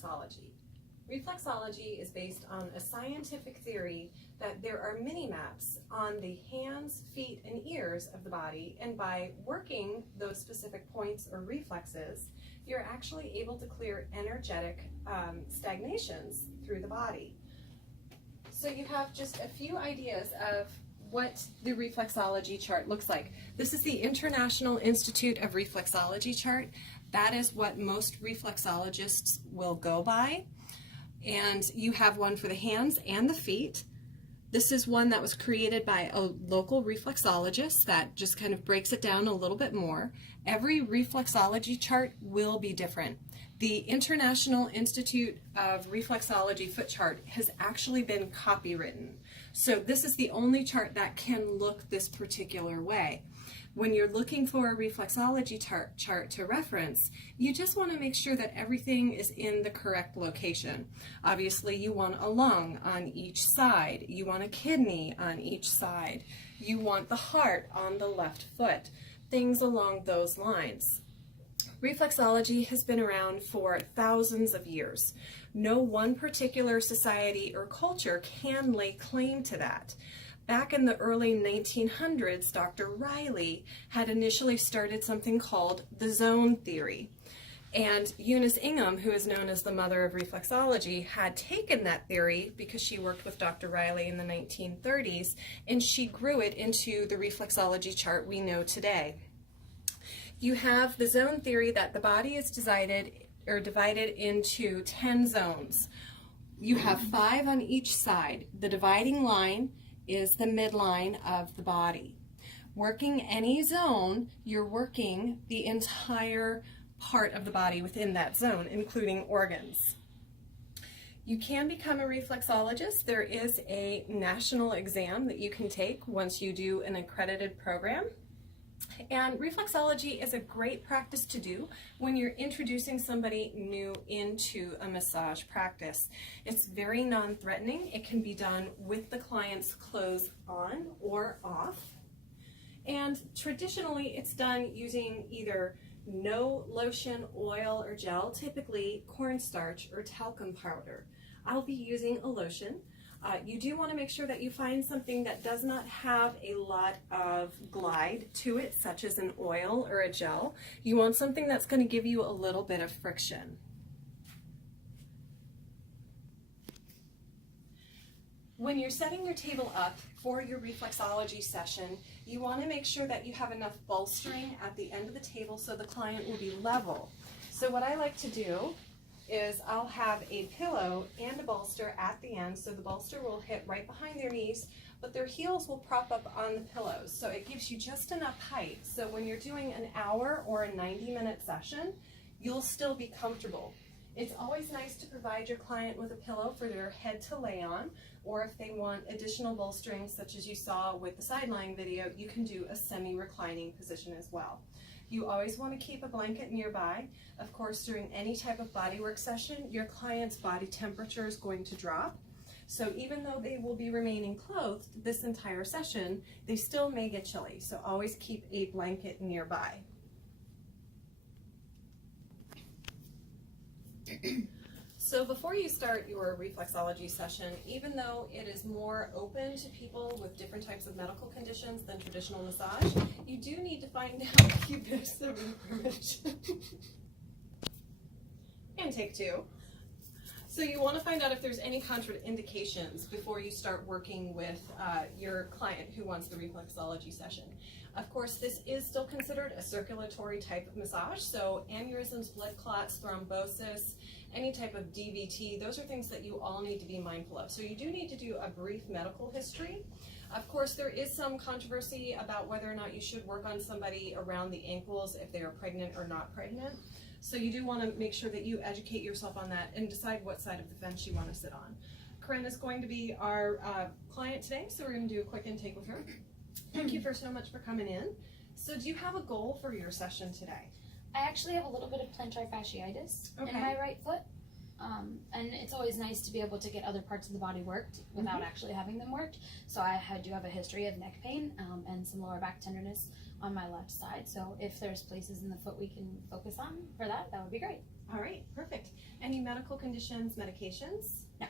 reflexology. Reflexology is based on a scientific theory that there are mini-maps on the hands, feet, and ears of the body, and by working those specific points or reflexes, you're actually able to clear energetic stagnations through the body. So you have just a few ideas of what the reflexology chart looks like. This is the International Institute of Reflexology chart. That is what most reflexologists will go by. And you have one for the hands and the feet. This is one that was created by a local reflexologist that just kind of breaks it down a little bit more. Every reflexology chart will be different. The International Institute of Reflexology foot chart has actually been copywritten. So this is the only chart that can look this particular way. When you're looking for a reflexology chart to reference, you just want to make sure that everything is in the correct location. Obviously, you want a lung on each side. You want a kidney on each side. You want the heart on the left foot. Things along those lines. Reflexology has been around for thousands of years. No one particular society or culture can lay claim to that. Back in the early 1900s, Dr. Riley had initially started something called the zone theory. And Eunice Ingham, who is known as the mother of reflexology, had taken that theory because she worked with Dr. Riley in the 1930s, and she grew it into the reflexology chart we know today. You have the zone theory that the body is divided into 10 zones. You have 5 on each side. The dividing line is the midline of the body. Working any zone, you're working the entire part of the body within that zone, including organs. You can become a reflexologist. There is a national exam that you can take once you do an accredited program. And reflexology is a great practice to do when you're introducing somebody new into a massage practice. It's very non-threatening. It can be done with the client's clothes on or off. And traditionally, it's done using either no lotion, oil, or gel, typically cornstarch or talcum powder. I'll be using a lotion. You do want to make sure that you find something that does not have a lot of glide to it, such as an oil or a gel. You want something that's going to give you a little bit of friction. When you're setting your table up for your reflexology session, you want to make sure that you have enough bolstering at the end of the table so the client will be level. So what I like to do is I'll have a pillow and a bolster at the end, so the bolster will hit right behind their knees, but their heels will prop up on the pillows, so it gives you just enough height. So when you're doing an hour or a 90-minute session, you'll still be comfortable. It's always nice to provide your client with a pillow for their head to lay on, or if they want additional bolstering, such as you saw with the side lying video, you can do a semi-reclining position as well. You always want to keep a blanket nearby. Of course, during any type of bodywork session, your client's body temperature is going to drop. So even though they will be remaining clothed this entire session, they still may get chilly. So always keep a blanket nearby. So before you start your reflexology session, even though it is more open to people with different types of medical conditions than traditional massage, you do need to find out a few bits of information. And take 2. So you want to find out if there's any contraindications before you start working with your client who wants the reflexology session. Of course, this is still considered a circulatory type of massage, so aneurysms, blood clots, thrombosis, any type of DVT, those are things that you all need to be mindful of. So you do need to do a brief medical history. Of course, there is some controversy about whether or not you should work on somebody around the ankles if they are pregnant or not pregnant. So you do want to make sure that you educate yourself on that and decide what side of the fence you want to sit on. Corinne is going to be our client today, so we're going to do a quick intake with her. Thank you so much for coming in. So do you have a goal for your session today? I actually have a little bit of plantar fasciitis in my right foot, and it's always nice to be able to get other parts of the body worked without actually having them worked. So I do have a history of neck pain and some lower back tenderness on my left side. So if there's places in the foot we can focus on for that, that would be great. All right, perfect. Any medical conditions, medications? No.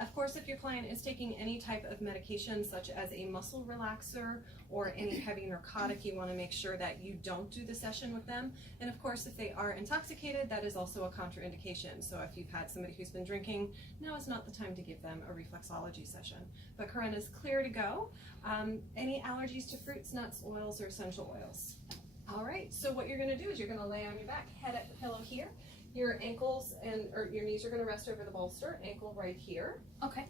Of course, if your client is taking any type of medication, such as a muscle relaxer or any heavy narcotic, you want to make sure that you don't do the session with them. And of course, if they are intoxicated, that is also a contraindication. So if you've had somebody who's been drinking, now is not the time to give them a reflexology session. But Corinne is clear to go. Any allergies to fruits, nuts, oils, or essential oils? All right, so what you're going to do is you're going to lay on your back, head at the pillow here. Your ankles or your knees are going to rest over the bolster, ankle right here. Okay.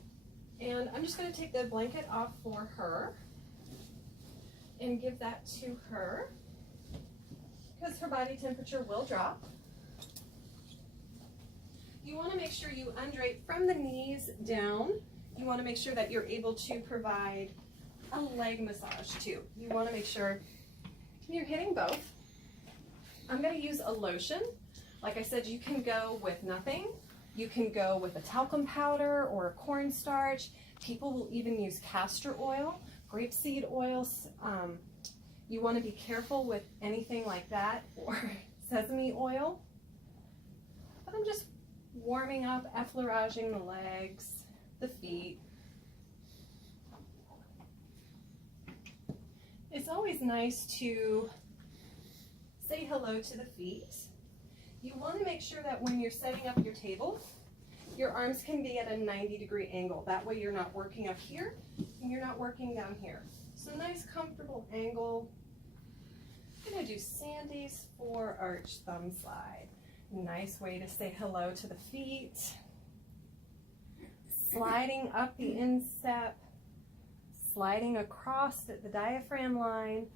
And I'm just going to take the blanket off for her and give that to her because her body temperature will drop. You want to make sure you undrape from the knees down. You want to make sure that you're able to provide a leg massage too. You want to make sure you're hitting both. I'm going to use a lotion. Like I said, you can go with nothing. You can go with a talcum powder or a cornstarch. People will even use castor oil, grapeseed oils. You want to be careful with anything like that, or sesame oil. But I'm just warming up, effleuraging the legs, the feet. It's always nice to say hello to the feet. You want to make sure that when you're setting up your table, your arms can be at a 90-degree angle. That way you're not working up here and you're not working down here. So nice comfortable angle. I'm going to do Sandy's 4-arch thumb slide. Nice way to say hello to the feet. Sliding up the instep, sliding across at the diaphragm line,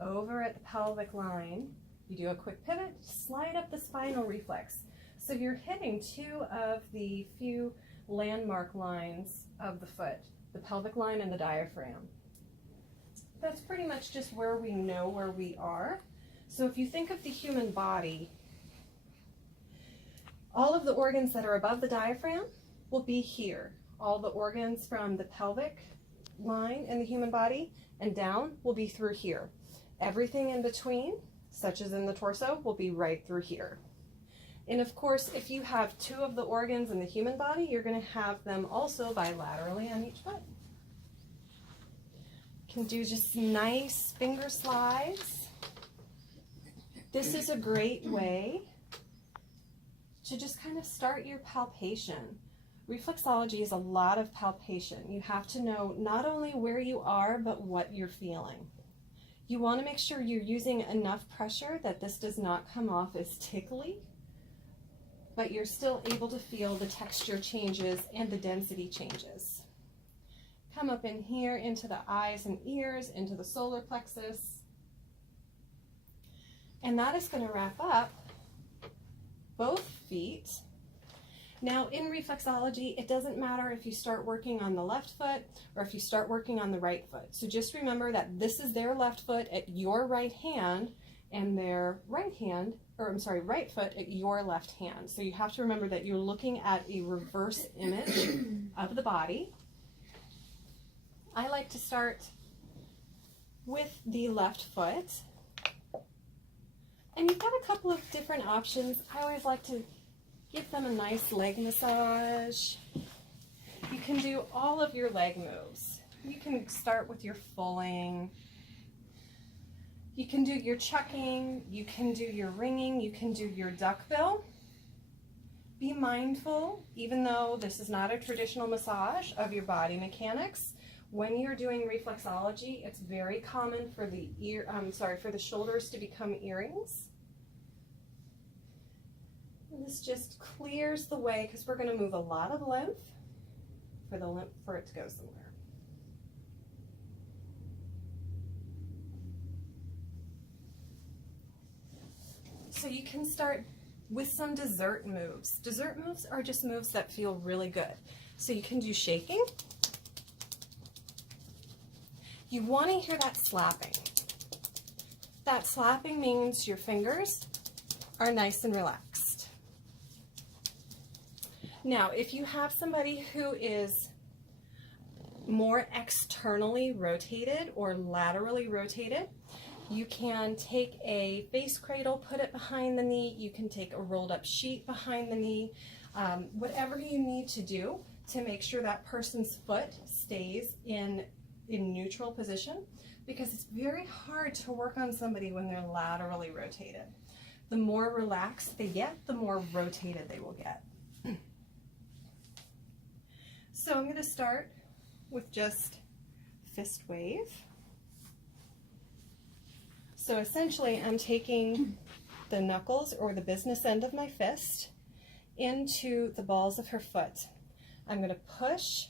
over at the pelvic line. You do a quick pivot, slide up the spinal reflex. So you're hitting two of the few landmark lines of the foot, the pelvic line and the diaphragm. That's pretty much just where we know where we are. So if you think of the human body, all of the organs that are above the diaphragm will be here. All the organs from the pelvic line in the human body and down will be through here. Everything in between, such as in the torso, will be right through here. And of course, if you have two of the organs in the human body, you're going to have them also bilaterally on each foot. You can do just nice finger slides. This is a great way to just kind of start your palpation. Reflexology is a lot of palpation. You have to know not only where you are, but what you're feeling. You want to make sure you're using enough pressure that this does not come off as tickly, but you're still able to feel the texture changes and the density changes. Come up in here into the eyes and ears, into the solar plexus. And that is going to wrap up both feet. Now in reflexology, it doesn't matter if you start working on the left foot or if you start working on the right foot. So just remember that this is their left foot at your right hand and their right foot at your left hand. So you have to remember that you're looking at a reverse image of the body. I like to start with the left foot. And you've got a couple of different options. I always like to give them a nice leg massage. You can do all of your leg moves. You can start with your fulling. You can do your chucking. You can do your ringing. You can do your duckbill. Be mindful, even though this is not a traditional massage, of your body mechanics. When you're doing reflexology, it's very common for the shoulders to become earrings. This just clears the way because we're going to move a lot of lymph for it to go somewhere. So you can start with some dessert moves. Dessert moves are just moves that feel really good. So you can do shaking. You want to hear that slapping. That slapping means your fingers are nice and relaxed. Now, if you have somebody who is more externally rotated or laterally rotated, You can take a face cradle, put it behind the knee. You can take a rolled up sheet behind the knee. Whatever you need to do to make sure that person's foot stays in neutral position, because it's very hard to work on somebody when they're laterally rotated. The more relaxed they get, the more rotated they will get. So I'm going to start with just fist wave. So essentially I'm taking the knuckles or the business end of my fist into the balls of her foot. I'm going to push,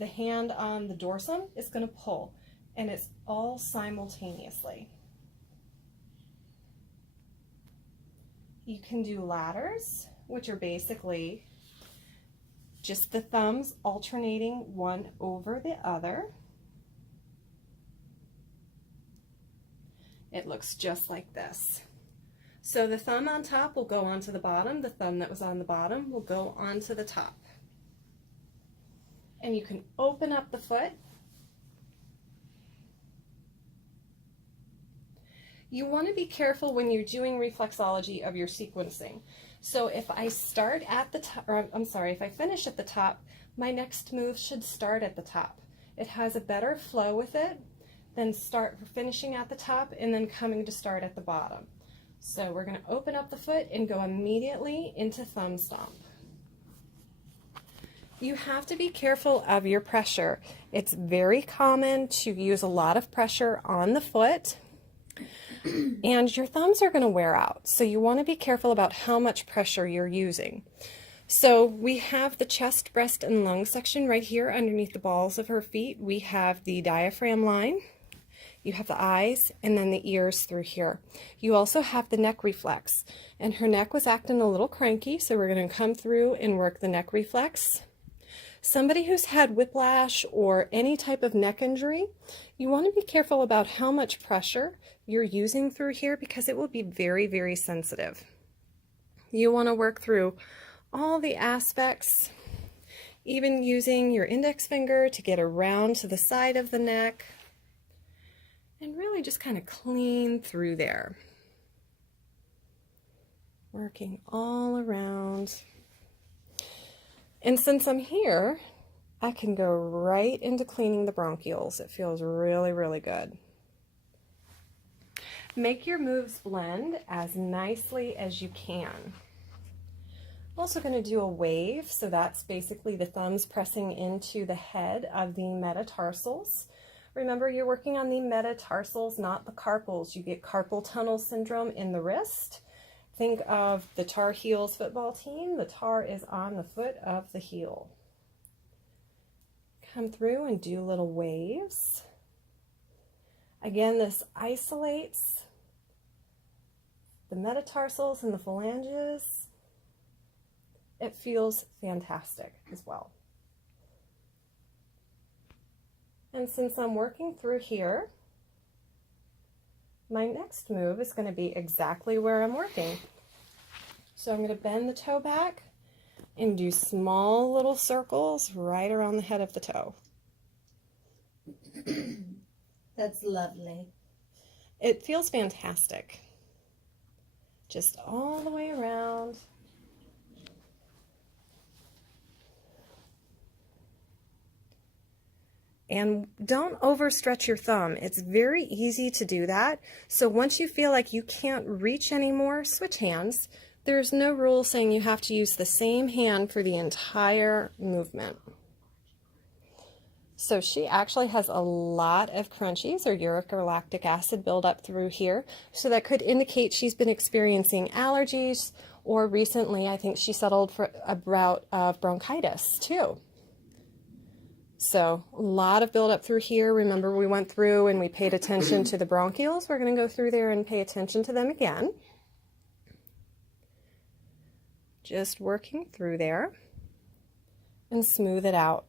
the hand on the dorsum is going to pull, and it's all simultaneously. You can do ladders, which are basically just the thumbs alternating one over the other. It looks just like this. So the thumb on top will go onto the bottom, the thumb that was on the bottom will go onto the top. And you can open up the foot. You want to be careful when you're doing reflexology of your sequencing. So if I start at the top, or I'm sorry, if I finish at the top, my next move should start at the top. It has a better flow with it than finishing at the top and then coming to start at the bottom. So we're going to open up the foot and go immediately into thumb stomp. You have to be careful of your pressure. It's very common to use a lot of pressure on the foot, and your thumbs are going to wear out. So you want to be careful about how much pressure you're using. So we have the chest, breast, and lung section right here underneath the balls of her feet. We have the diaphragm line. You have the eyes and then the ears through here. You also have the neck reflex, and her neck was acting a little cranky, so we're going to come through and work the neck reflex. Somebody who's had whiplash or any type of neck injury, you want to be careful about how much pressure you're using through here, because it will be very, very sensitive. You want to work through all the aspects, even using your index finger to get around to the side of the neck, and really just kind of clean through there. Working all around. And since I'm here, I can go right into cleaning the bronchioles. It feels really, really good. Make your moves blend as nicely as you can. I'm also going to do a wave, so that's basically the thumbs pressing into the head of the metatarsals. Remember, you're working on the metatarsals, not the carpals. You get carpal tunnel syndrome in the wrist. Think of the Tar Heels football team. The tar is on the foot of the heel. Come through and do little waves. Again, this isolates the metatarsals and the phalanges. It feels fantastic as well. And since I'm working through here, my next move is going to be exactly where I'm working. So I'm going to bend the toe back and do small little circles right around the head of the toe. That's lovely. It feels fantastic. Just all the way around. And don't overstretch your thumb. It's very easy to do that. So once you feel like you can't reach anymore, switch hands. There's no rule saying you have to use the same hand for the entire movement. So she actually has a lot of crunchies or uric or lactic acid buildup through here. So that could indicate she's been experiencing allergies, or recently I think she settled for a bout of bronchitis too. So a lot of buildup through here. Remember, we went through and we paid attention to the bronchioles. We're going to go through there and pay attention to them again. Just working through there and smooth it out.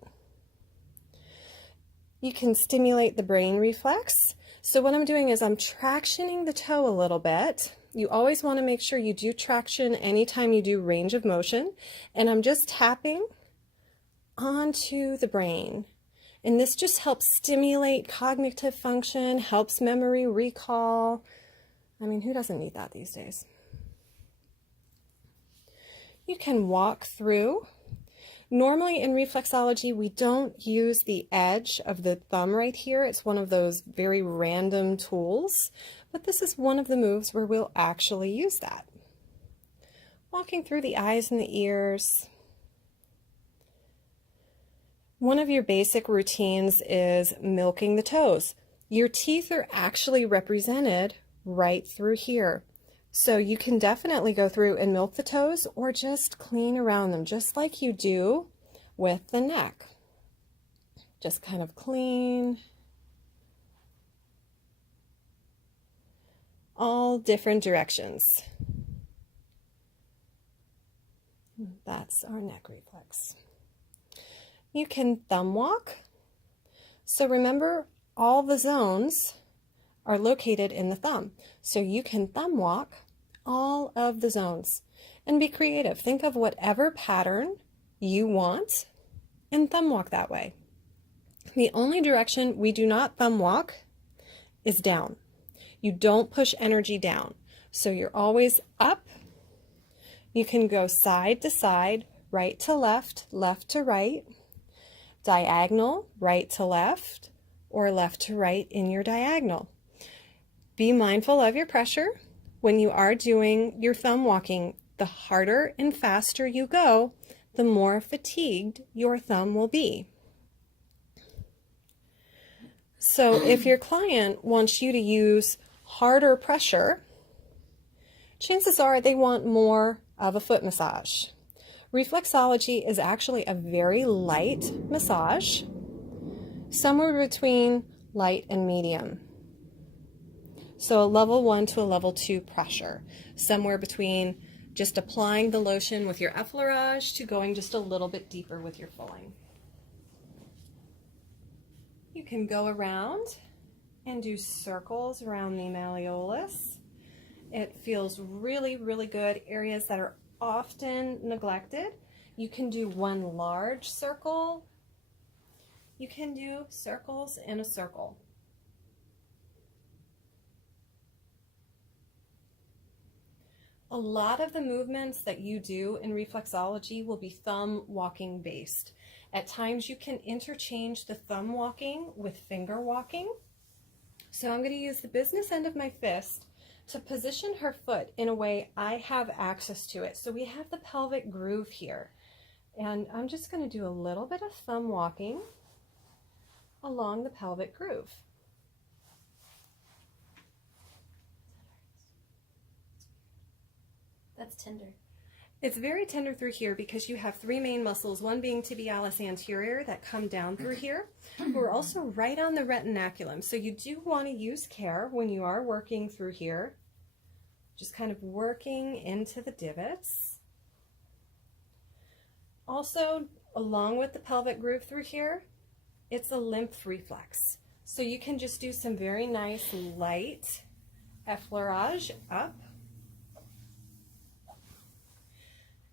You can stimulate the brain reflex. So what I'm doing is I'm tractioning the toe a little bit. You always want to make sure you do traction anytime you do range of motion. And I'm just tapping onto the brain. And this just helps stimulate cognitive function, helps memory recall. I mean, who doesn't need that these days? You can walk through. Normally in reflexology, we don't use the edge of the thumb right here. It's one of those very random tools, but this is one of the moves where we'll actually use that. Walking through the eyes and the ears. One of your basic routines is milking the toes. Your teeth are actually represented right through here. So you can definitely go through and milk the toes or just clean around them, just like you do with the neck. Just kind of clean. All different directions. That's our neck reflex. You can thumb walk. So remember, all the zones are located in the thumb. So you can thumb walk all of the zones and be creative. Think of whatever pattern you want and thumb walk that way. The only direction we do not thumb walk is down. You don't push energy down. So you're always up. You can go side to side, right to left, left to right, diagonal, right to left, or left to right in your diagonal. Be mindful of your pressure. When you are doing your thumb walking, the harder and faster you go, the more fatigued your thumb will be. So if your client wants you to use harder pressure, chances are they want more of a foot massage. Reflexology is actually a very light massage, somewhere between light and medium. So a level 1 to a level 2 pressure, somewhere between just applying the lotion with your effleurage to going just a little bit deeper with your fulling. You can go around and do circles around the malleolus. It feels really, really good. Areas that are often neglected. You can do one large circle. You can do circles in a circle. A lot of the movements that you do in reflexology will be thumb walking based. At times you can interchange the thumb walking with finger walking. So I'm going to use the business end of my fist to position her foot in a way I have access to it. So we have the pelvic groove here. And I'm just going to do a little bit of thumb walking along the pelvic groove. That's tender. It's very tender through here because you have three main muscles, one being tibialis anterior that come down through here. We're also right on the retinaculum, so you do want to use care when you are working through here. Just kind of working into the divots. Also, along with the pelvic groove through here, it's a lymph reflex. So you can just do some very nice light effleurage up.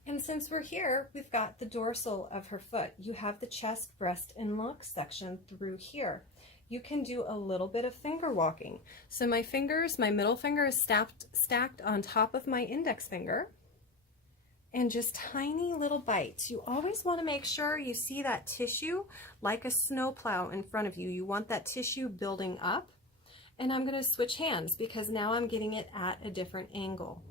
And since we're here, we've got the dorsal of her foot. You have the chest, breast, and lung section through here. You can do a little bit of finger walking. So my fingers, my middle finger is stacked on top of my index finger. And just tiny little bites. You always want to make sure you see that tissue like a snowplow in front of you. You want that tissue building up. And I'm going to switch hands because now I'm getting it at a different angle.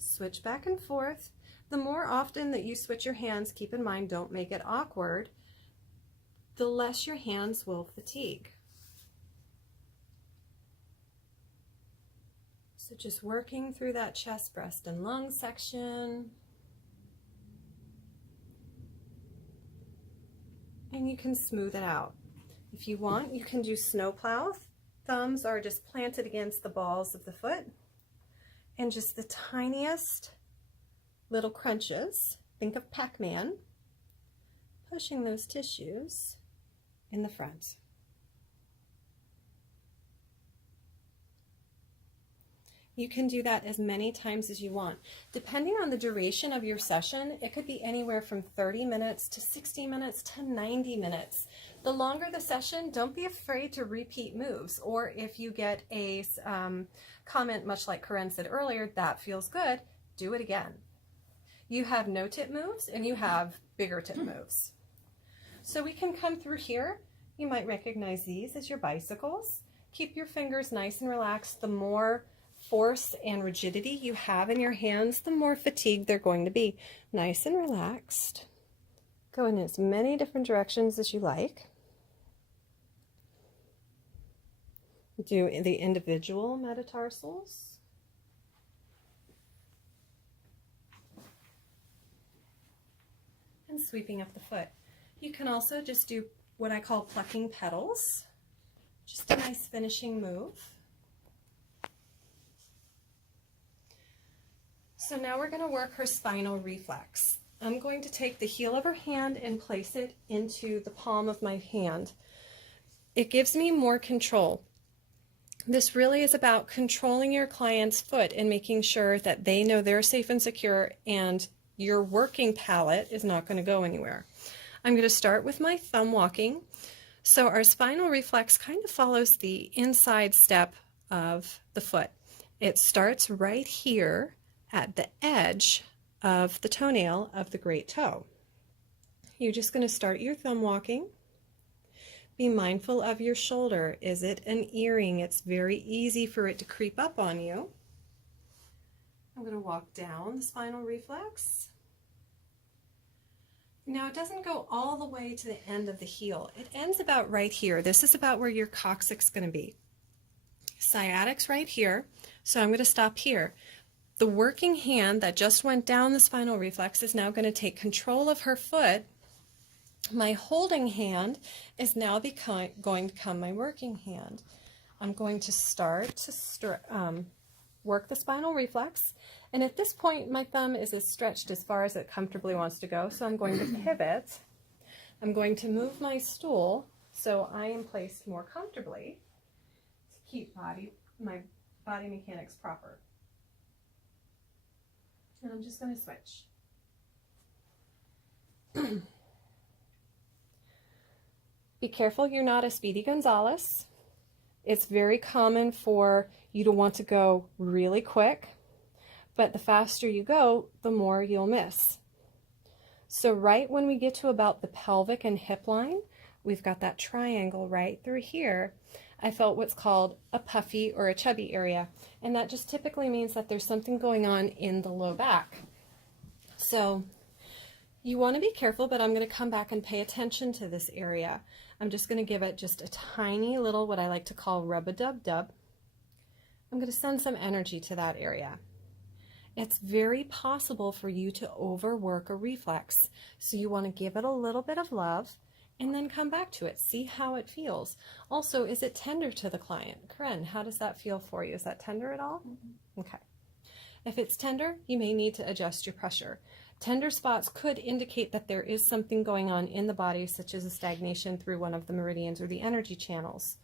Switch back and forth. The more often that you switch your hands, keep in mind, don't make it awkward, the less your hands will fatigue. So just working through that chest, breast, and lung section. And you can smooth it out. If you want, you can do snowplow. Thumbs are just planted against the balls of the foot. And just the tiniest little crunches. Think of Pac-Man, pushing those tissues in the front. You can do that as many times as you want. Depending on the duration of your session, it could be anywhere from 30 minutes to 60 minutes to 90 minutes. The longer the session, don't be afraid to repeat moves. Or if you get a comment, much like Corinne said earlier, that feels good, do it again. You have no tip moves and you have bigger tip moves. So we can come through here. You might recognize these as your bicycles. Keep your fingers nice and relaxed. The more force and rigidity you have in your hands, the more fatigued they're going to be. Nice and relaxed. Go in as many different directions as you like. Do the individual metatarsals. And sweeping up the foot. You can also just do what I call plucking petals. Just a nice finishing move. So now we're going to work her spinal reflex. I'm going to take the heel of her hand and place it into the palm of my hand. It gives me more control. This really is about controlling your client's foot and making sure that they know they're safe and secure and your working palate is not going to go anywhere. I'm going to start with my thumb walking. So our spinal reflex kind of follows the inside step of the foot. It starts right here at the edge of the toenail of the great toe. You're just going to start your thumb walking. Be mindful of your shoulder. Is it an earring? It's very easy for it to creep up on you. I'm going to walk down the spinal reflex. Now it doesn't go all the way to the end of the heel. It ends about right here. This is about where your coccyx is going to be. Sciatic's right here, so I'm going to stop here. The working hand that just went down the spinal reflex is now going to take control of her foot. My holding hand is now going to become my working hand. I'm going to start to work the spinal reflex, and at this point my thumb is as stretched as far as it comfortably wants to go, so I'm going to pivot. I'm going to move my stool so I am placed more comfortably to keep my body mechanics proper. And I'm just going to switch. Be careful you're not a Speedy Gonzales. It's very common for you to want to go really quick, but the faster you go, the more you'll miss. So right when we get to about the pelvic and hip line, we've got that triangle right through here. I felt what's called a puffy or a chubby area, and that just typically means that there's something going on in the low back. So you want to be careful, but I'm going to come back and pay attention to this area. I'm just going to give it just a tiny little, what I like to call rub-a-dub-dub. I'm going to send some energy to that area. It's very possible for you to overwork a reflex, so you want to give it a little bit of love and then come back to it. See how it feels. Also, is it tender to the client? Corinne, how does that feel for you? Is that tender at all? Mm-hmm. Okay. If it's tender, you may need to adjust your pressure. Tender spots could indicate that there is something going on in the body, such as a stagnation through one of the meridians or the energy channels.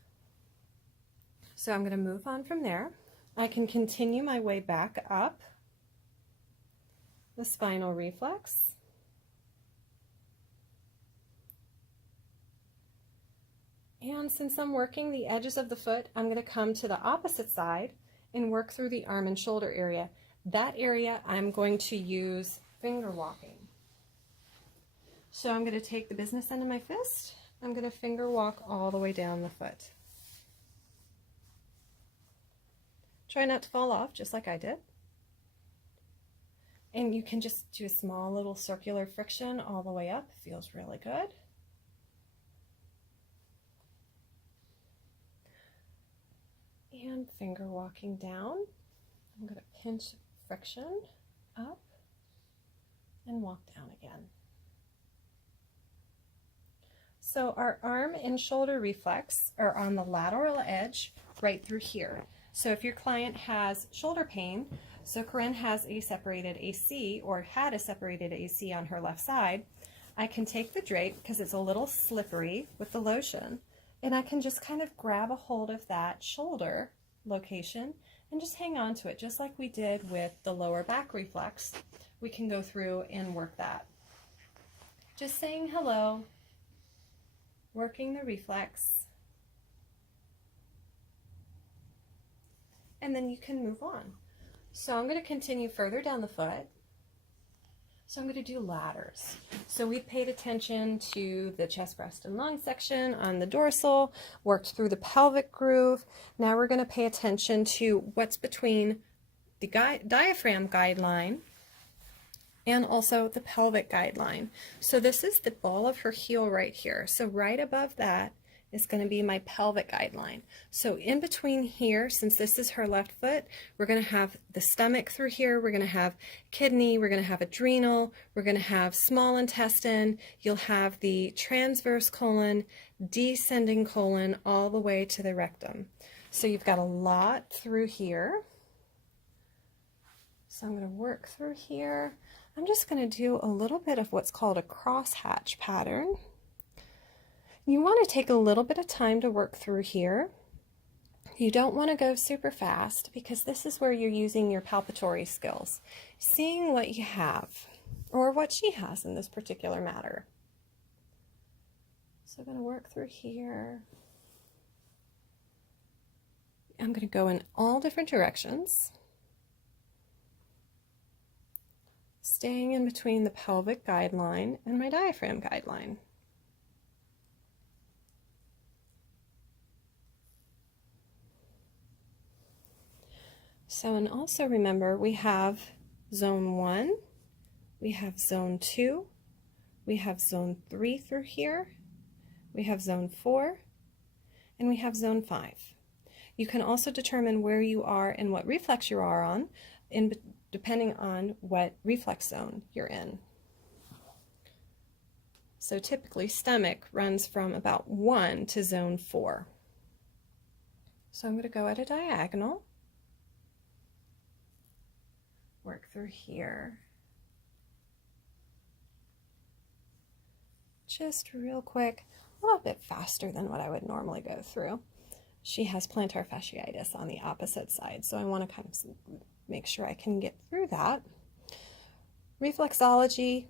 So I'm going to move on from there. I can continue my way back up the spinal reflex. And since I'm working the edges of the foot, I'm going to come to the opposite side and work through the arm and shoulder area. That area I'm going to use finger walking. So I'm going to take the business end of my fist. I'm going to finger walk all the way down the foot. Try not to fall off, just like I did. And you can just do a small little circular friction all the way up. It feels really good. And finger walking down. I'm going to pinch friction up and walk down again. So our arm and shoulder reflex are on the lateral edge right through here. So if your client has shoulder pain, so Corinne has a separated AC or had a separated AC on her left side, I can take the drape because it's a little slippery with the lotion, and I can just kind of grab a hold of that shoulder location and just hang on to it, just like we did with the lower back reflex. We can go through and work that. Just saying hello, working the reflex, and then you can move on. So I'm going to continue further down the foot. So I'm going to do ladders. So we paid attention to the chest, breast, and lung section on the dorsal, worked through the pelvic groove. Now we're going to pay attention to what's between the diaphragm guideline and also the pelvic guideline. So this is the ball of her heel right here. So right above that is going to be my pelvic guideline. So in between here, since this is her left foot, we're going to have the stomach through here, we're going to have kidney, we're going to have adrenal, we're going to have small intestine, you'll have the transverse colon, descending colon, all the way to the rectum. So you've got a lot through here. So I'm going to work through here. I'm just going to do a little bit of what's called a crosshatch pattern. You want to take a little bit of time to work through here. You don't want to go super fast because this is where you're using your palpatory skills, seeing what you have or what she has in this particular matter. So I'm going to work through here. I'm going to go in all different directions, staying in between the pelvic guideline and my diaphragm guideline. So, and also remember, we have zone 1, we have zone 2, we have zone 3 through here, we have zone 4, and we have zone 5. You can also determine where you are and what reflex you are on, depending on what reflex zone you're in. So typically stomach runs from about 1 to zone 4. So I'm going to go at a diagonal. Work through here. Just real quick, a little bit faster than what I would normally go through. She has plantar fasciitis on the opposite side, so I want to kind of make sure I can get through that. Reflexology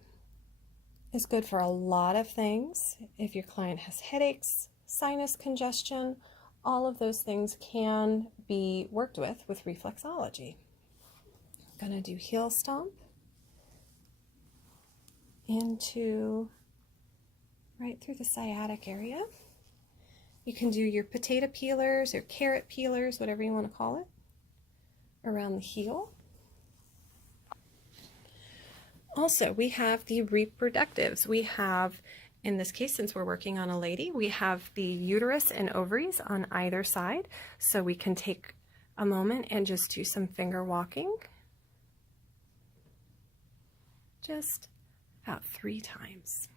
is good for a lot of things. If your client has headaches, sinus congestion, all of those things can be worked with reflexology. I'm going to do heel stomp into right through the sciatic area. You can do your potato peelers or carrot peelers, whatever you want to call it, around the heel. Also, we have the reproductives. We have, in this case, since we're working on a lady, we have the uterus and ovaries on either side. So we can take a moment and just do some finger walking. Just about 3 times.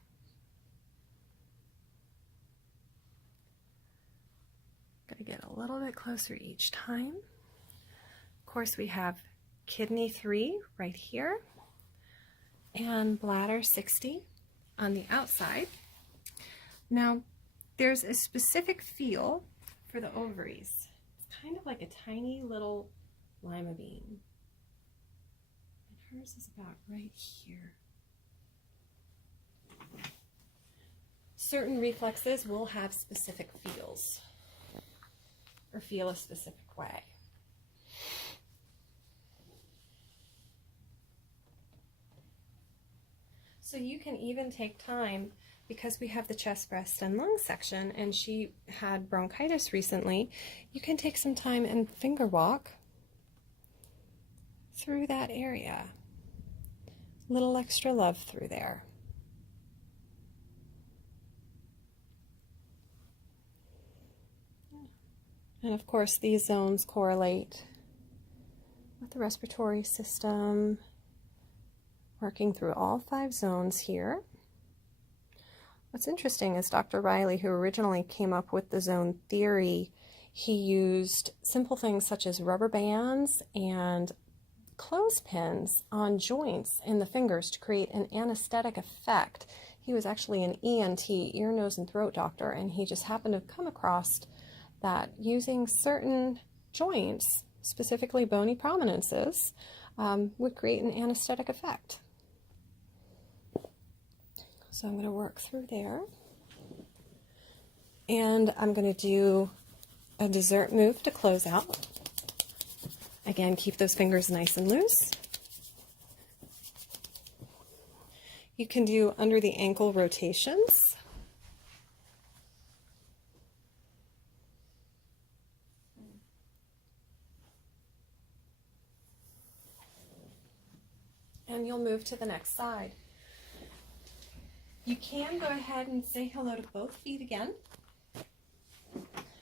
Gotta get a little bit closer each time. Of course, we have kidney 3 right here and bladder 60 on the outside. Now, there's a specific feel for the ovaries. It's kind of like a tiny little lima bean. And hers is about right here. Certain reflexes will have specific feels or feel a specific way. So you can even take time, because we have the chest, breast, and lung section, and she had bronchitis recently, you can take some time and finger walk through that area. Little extra love through there. And of course, these zones correlate with the respiratory system, working through all 5 zones here. What's interesting is Dr. Riley, who originally came up with the zone theory, he used simple things such as rubber bands and clothespins on joints in the fingers to create an anesthetic effect. He was actually an ENT, ear, nose, and throat doctor, and he just happened to come across that using certain joints, specifically bony prominences, would create an anesthetic effect. So I'm going to work through there. And I'm going to do a dessert move to close out. Again, keep those fingers nice and loose. You can do under the ankle rotations. And you'll move to the next side. You can go ahead and say hello to both feet again.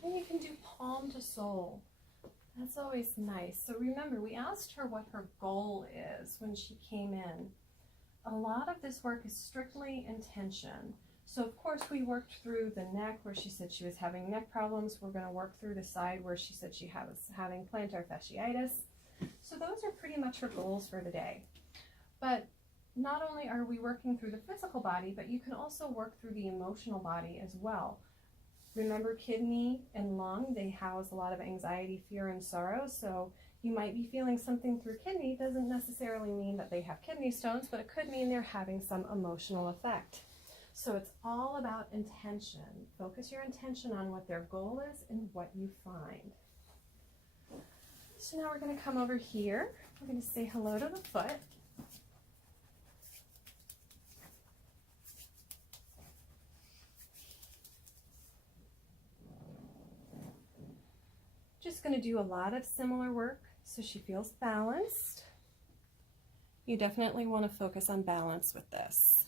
And you can do palm to sole. That's always nice. So remember, we asked her what her goal is when she came in. A lot of this work is strictly intention. So of course we worked through the neck where she said she was having neck problems. We're going to work through the side where she said she was having plantar fasciitis. So those are pretty much her goals for the day. But not only are we working through the physical body, but you can also work through the emotional body as well. Remember, kidney and lung, they house a lot of anxiety, fear, and sorrow. So you might be feeling something through kidney. Doesn't necessarily mean that they have kidney stones, but it could mean they're having some emotional effect. So it's all about intention. Focus your intention on what their goal is and what you find. So now we're going to come over here. We're going to say hello to the foot. Just going to do a lot of similar work so she feels balanced. You definitely want to focus on balance with this.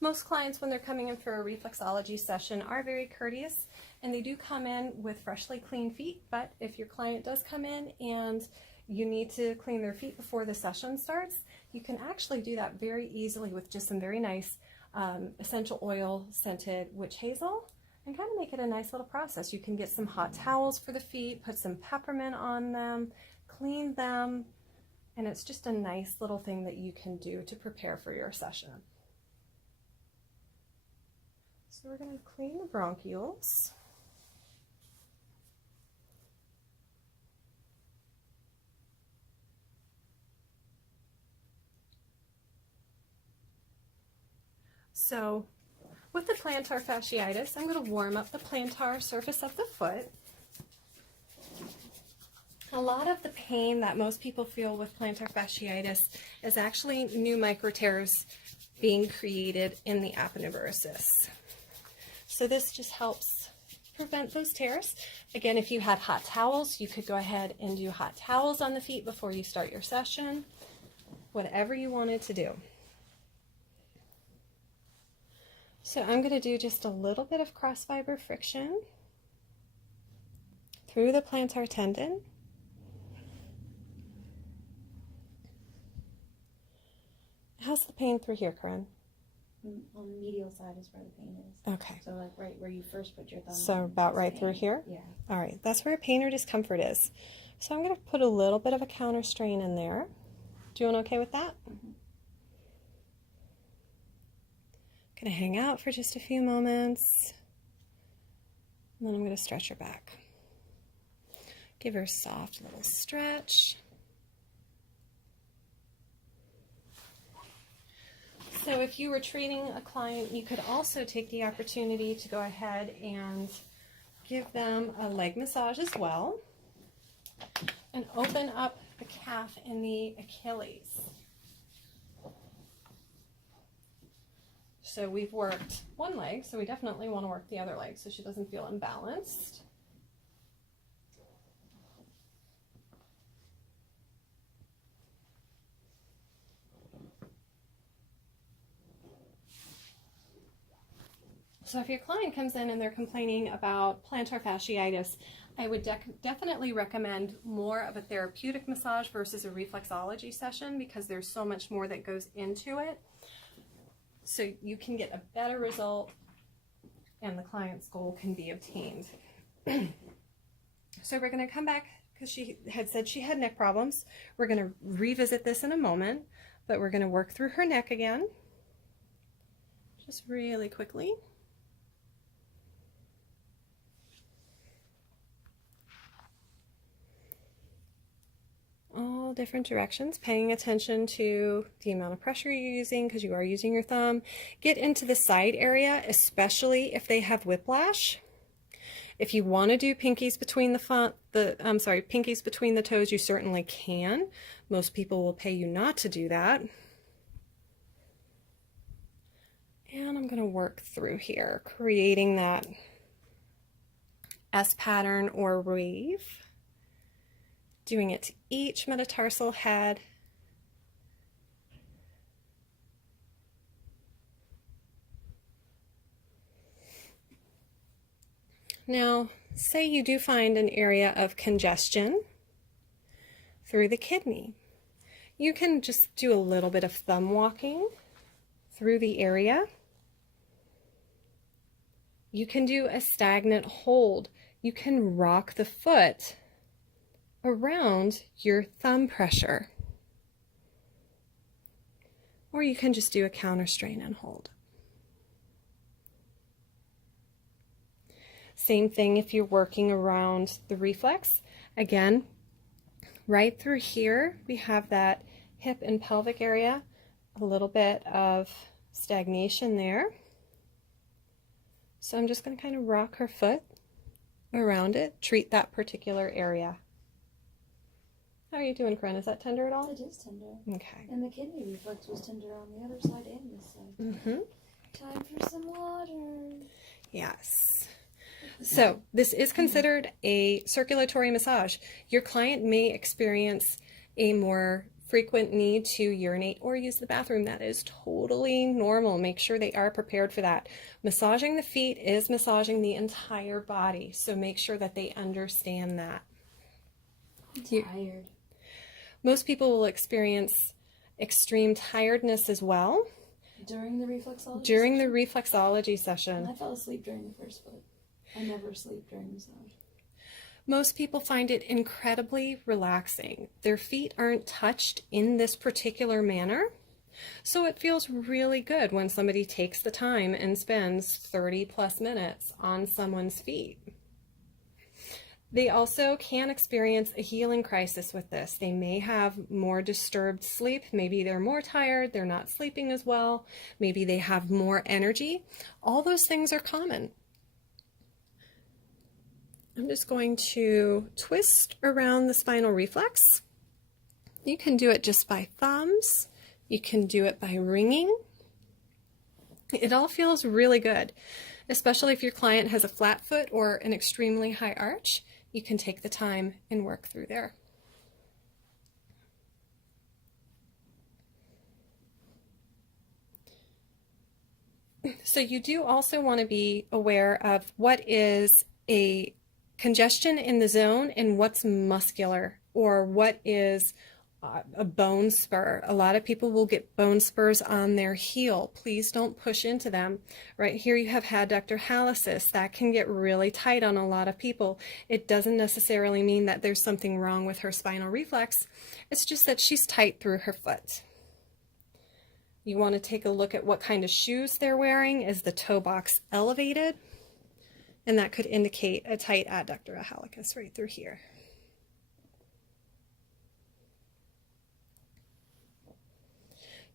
Most clients, when they're coming in for a reflexology session, are very courteous, and they do come in with freshly clean feet. But if your client does come in and you need to clean their feet before the session starts, you can actually do that very easily with just some very nice essential oil scented witch hazel, and kind of make it a nice little process. You can get some hot towels for the feet, put some peppermint on them, clean them, and it's just a nice little thing that you can do to prepare for your session. So we're going to clean the bronchioles. So with the plantar fasciitis, I'm going to warm up the plantar surface of the foot. A lot of the pain that most people feel with plantar fasciitis is actually new micro tears being created in the aponeurosis. So this just helps prevent those tears. Again, if you had hot towels, you could go ahead and do hot towels on the feet before you start your session. Whatever you wanted to do. So I'm going to do just a little bit of cross fiber friction through the plantar tendon. How's the pain through here, Corinne? On the medial side is where the pain is. Okay. So like right where you first put your thumb. So about right through here? Yeah. All right, that's where pain or discomfort is. So I'm going to put a little bit of a counter strain in there. Doing okay with that? Mm-hmm. Going to hang out for just a few moments. And then I'm going to stretch her back. Give her a soft little stretch. So if you were treating a client, you could also take the opportunity to go ahead and give them a leg massage as well, and open up the calf and the Achilles. So we've worked one leg, so we definitely want to work the other leg so she doesn't feel imbalanced. So if your client comes in and they're complaining about plantar fasciitis, I would definitely recommend more of a therapeutic massage versus a reflexology session, because there's so much more that goes into it. So you can get a better result and the client's goal can be obtained. So we're going to come back because she had said she had neck problems. We're going to revisit this in a moment, but we're going to work through her neck again, just really quickly. All different directions, paying attention to the amount of pressure you're using because you are using your thumb. Get into the side area, especially if they have whiplash. If you want to do pinkies between pinkies between the toes, you certainly can. Most people will pay you not to do that. And I'm going to work through here, creating that S pattern or wave. Doing it to each metatarsal head. Now, say you do find an area of congestion through the kidney. You can just do a little bit of thumb walking through the area. You can do a stagnant hold. You can rock the foot around your thumb pressure. Or you can just do a counter strain and hold. Same thing if you're working around the reflex. Again, right through here, we have that hip and pelvic area, a little bit of stagnation there. So I'm just going to kind of rock her foot around it, treat that particular area. How are you doing, Corinne? Is that tender at all? It is tender. Okay. And the kidney reflex was tender on the other side and this side. Time for some water. Yes. So this is considered a circulatory massage. Your client may experience a more frequent need to urinate or use the bathroom. That is totally normal. Make sure they are prepared for that. Massaging the feet is massaging the entire body, so make sure that they understand that. I'm tired. Most people will experience extreme tiredness as well. During the reflexology During session? the reflexology session. I fell asleep during the first foot. I never sleep during massage. Most people find it incredibly relaxing. Their feet aren't touched in this particular manner, so it feels really good when somebody takes the time and spends 30 plus minutes on someone's feet. They also can experience a healing crisis with this. They may have more disturbed sleep. Maybe they're more tired, they're not sleeping as well. Maybe they have more energy. All those things are common. I'm just going to twist around the spinal reflex. You can do it just by thumbs. You can do it by ringing. It all feels really good, especially if your client has a flat foot or an extremely high arch. You can take the time and work through there. So you do also want to be aware of what is a congestion in the zone and what's muscular, or what is a bone spur. A lot of people will get bone spurs on their heel. Please don't push into them. Right here you have adductor hallucis. That can get really tight on a lot of people. It doesn't necessarily mean that there's something wrong with her spinal reflex. It's just that she's tight through her foot. You want to take a look at what kind of shoes they're wearing. Is the toe box elevated? And that could indicate a tight adductor hallucis right through here.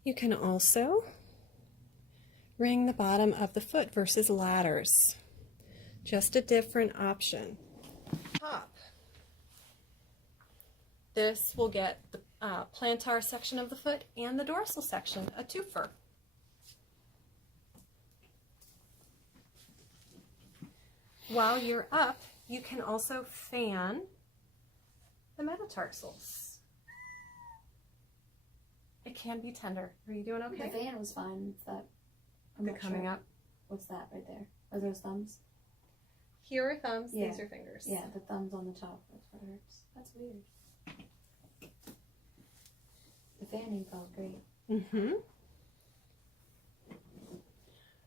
You can also ring the bottom of the foot versus ladders. Just a different option. Top. This will get the plantar section of the foot and the dorsal section, a twofer. While you're up, you can also fan the metatarsals. It can be tender. Are you doing okay? The fan was fine. It's that. I'm not coming sure. up. What's that right there? Are those thumbs? Here are thumbs, Yeah. these are fingers. Yeah, the thumbs on the top. That's what hurts. That's weird. The fanning felt great.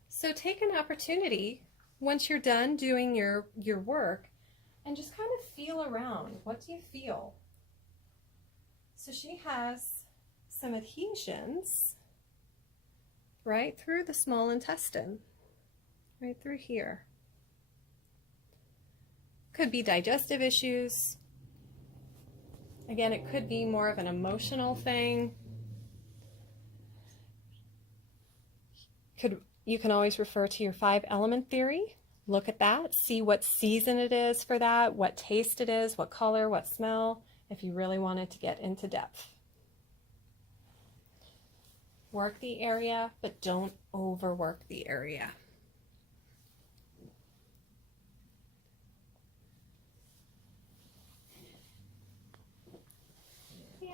So take an opportunity once you're done doing your work and just kind of feel around. What do you feel? So she has some adhesions right through the small intestine, right through here. Could be digestive issues. Again, it could be more of an emotional thing. You can always refer to your 5-element theory. Look at that, see what season it is for that, what taste it is, what color, what smell, if you really wanted to get into depth. Work the area, but don't overwork the area.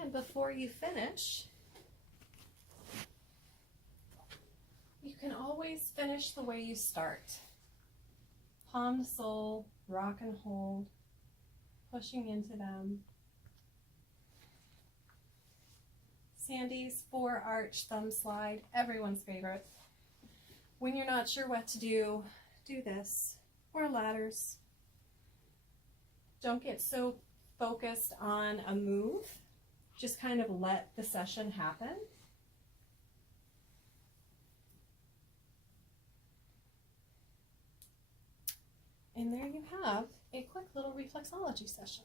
And before you finish, you can always finish the way you start. Palm to sole, rock and hold, pushing into them. Sandy's 4-arch thumb slide, everyone's favorite. When you're not sure what to do, do this, or ladders. Don't get so focused on a move, just kind of let the session happen. And there you have a quick little reflexology session.